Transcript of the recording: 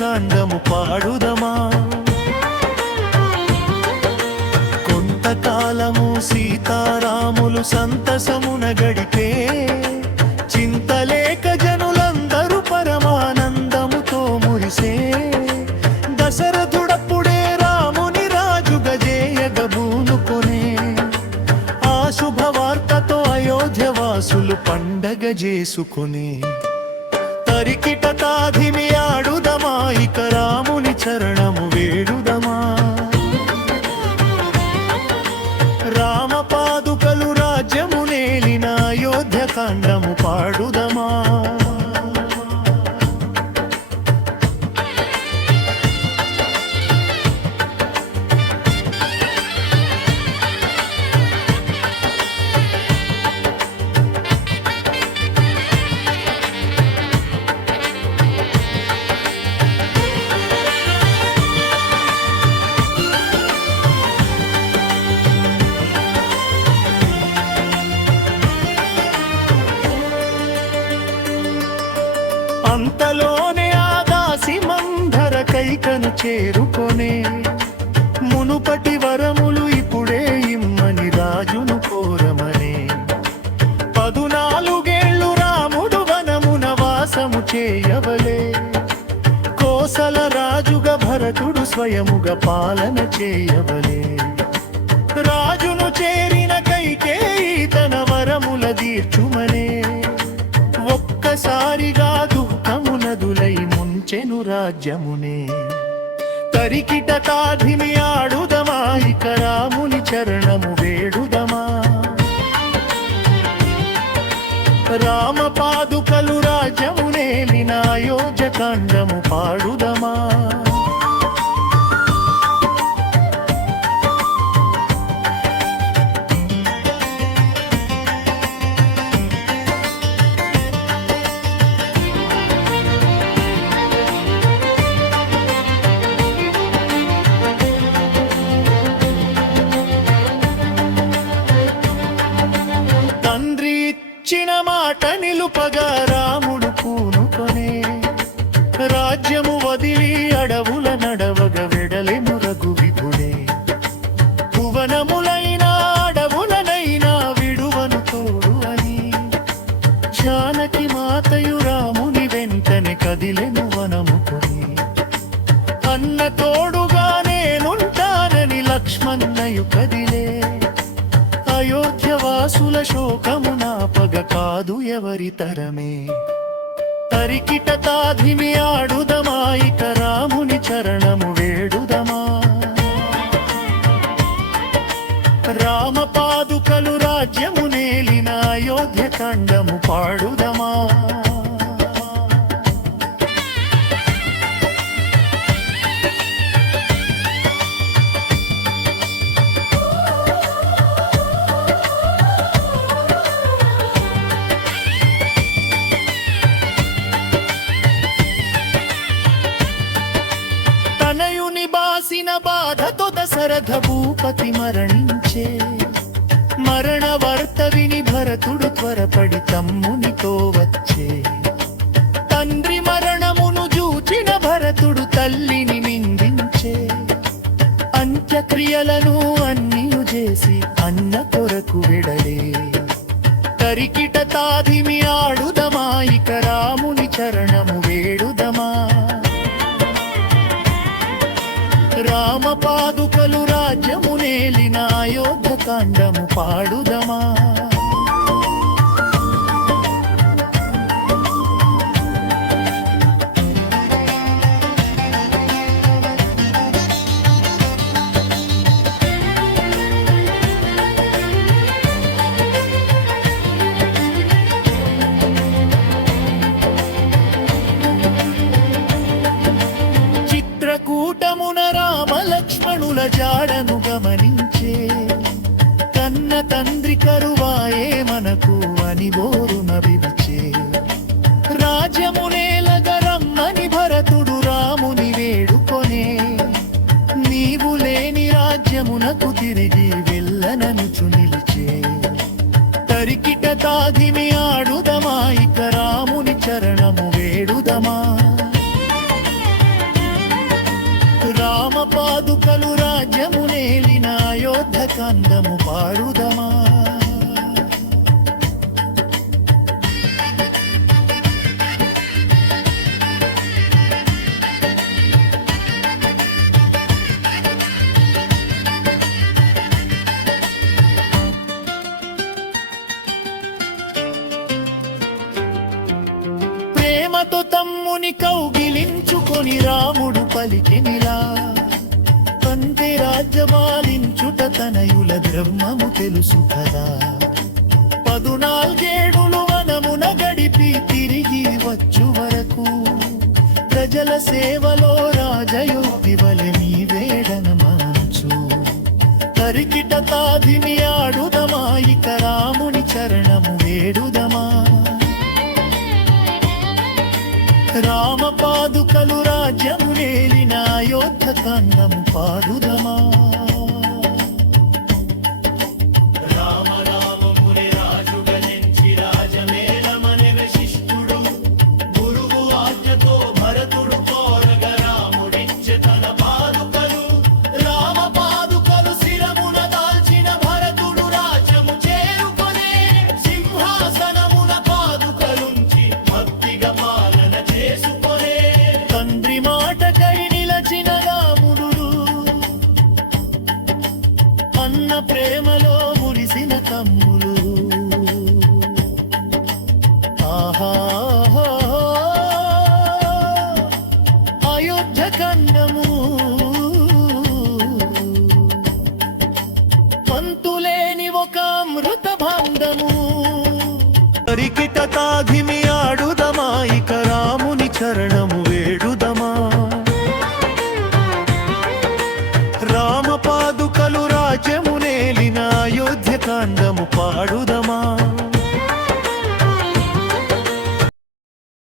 అయోధ్యకాండము పాడుదమా. కొంతకాలము సీతారాములు సంతసమున గడిపే, చింతలేక జనులందరూ పరమానందముతో మురిసే. దశరథుడప్పుడే రాముని రాజుగా చేయగబూనుకొనే, ఆ శుభవార్తతో అయోధ్యవాసులు పండగ చేసుకునే. తరికిట తాధిమి ఆడుదమా, ఇక రాముని చరణము వేడుదమా. రామ పాదుకలు రాజ్యము నేలిన అయోధ్యకాండము పాడుదమా. అంతలోనే ఆ దాసి మంధర కైకను చేరుకొనే, మునుపటి వరములు ఇప్పుడే ఇమ్మని రాజును కోరమనే. 14 రాముడు వనమున వాసము చేయవలే, కోసల రాజుగా భరతుడు స్వయముగా పాలన చేయవలే. రాజును చేరిన కైకేయి తన వరముల తీర్చుమనే, ఒక్కసారిగా దుఃఖమునదులై ముంచెను రాజ్యమునే. తరికిట తాధిమి ఆడుదమా, ఇక రాముని చరణము వేడుదమా. రామ పాదుకలు రాజ్యము నేలిన అయోధ్యకాండము పాడుదమా. ఇచ్చిన మాట నిలుపగా రాముడు పూనుకొనే, రాజ్యము వదిలి అడవుల నడవగ వెడలెను రఘువిధుడే. భువనములైన అడవులనైనా విడువను తోడు అని, జానకి మాతయు రాముని వెంటనే కదిలెను వనముకొని. అన్న తోడుగా నేనుంటానని లక్ష్మణ్ణయు కదిలే, అయోధ్యవాసుల శోకము నాపగ కాదు ఎవరి తరమే. తరికిట తాధిమి ఆడుదమా, ఇక రాముని చరణము వేడుదమా. రామ పాదుకలు రాజ్యము నేలిన అయోధ్యకాండము పాడుదమా. తనయుని బాసిన బాధతో దశరథ భూపతి మరణించే, మరణ వార్త విని భరతుడు త్వరపడి తమ్మునితో వచ్చే. తండ్రి మరణమును చూచిన భరతుడు తల్లిని నిందించే, అంత్యక్రియలను అన్నియు చేసి అన్న కొరకు వెడలే. తరికిట తాధిమి ఆడుదమా, ఇక రాముని చరణము వేడుదమా. రామ పాదుకలు రాజ్యము నేలిన అయోధ్యకాండము పాడుదమా. చిత్రకూటమున రామ లక్ష్మణుల జాడను గమనించే, కన్న తండ్రి కరువాయే మనకు అని బోరున విడిచే. రాజ్యమునేలగ రమ్మని భరతుడు రాముని వేడుకొనే, నీవు లేని రాజ్యమునకు తిరిగి వెళ్ళననుచు నిలిచే. తరికిట తాధిమి ఆడుదమా, ఇక రాముని చరణము వేడుదమా. ప్రేమతో తమ్ముని కౌగిలించుకొని రాముడు పలికినిలా, తండ్రి రాజ్యపాలించుట తనయుల ధర్మము తెలుసు కదా. 14 వనమున గడిపి తిరిగి వచ్చు వరకు ప్రజల సేవలో రాజయోగి వలె నీ వేడన మంచు. తరికిట తాధిని ఆడుదమా, ఇక రాముని చరణము వేడుదమా. రామ పాదుకలు రాజ్యము నేలిన అయోధ్య కాండము పాడుదమా. అన్న ప్రేమలో మురిసిన తమ్ములు. ఆహా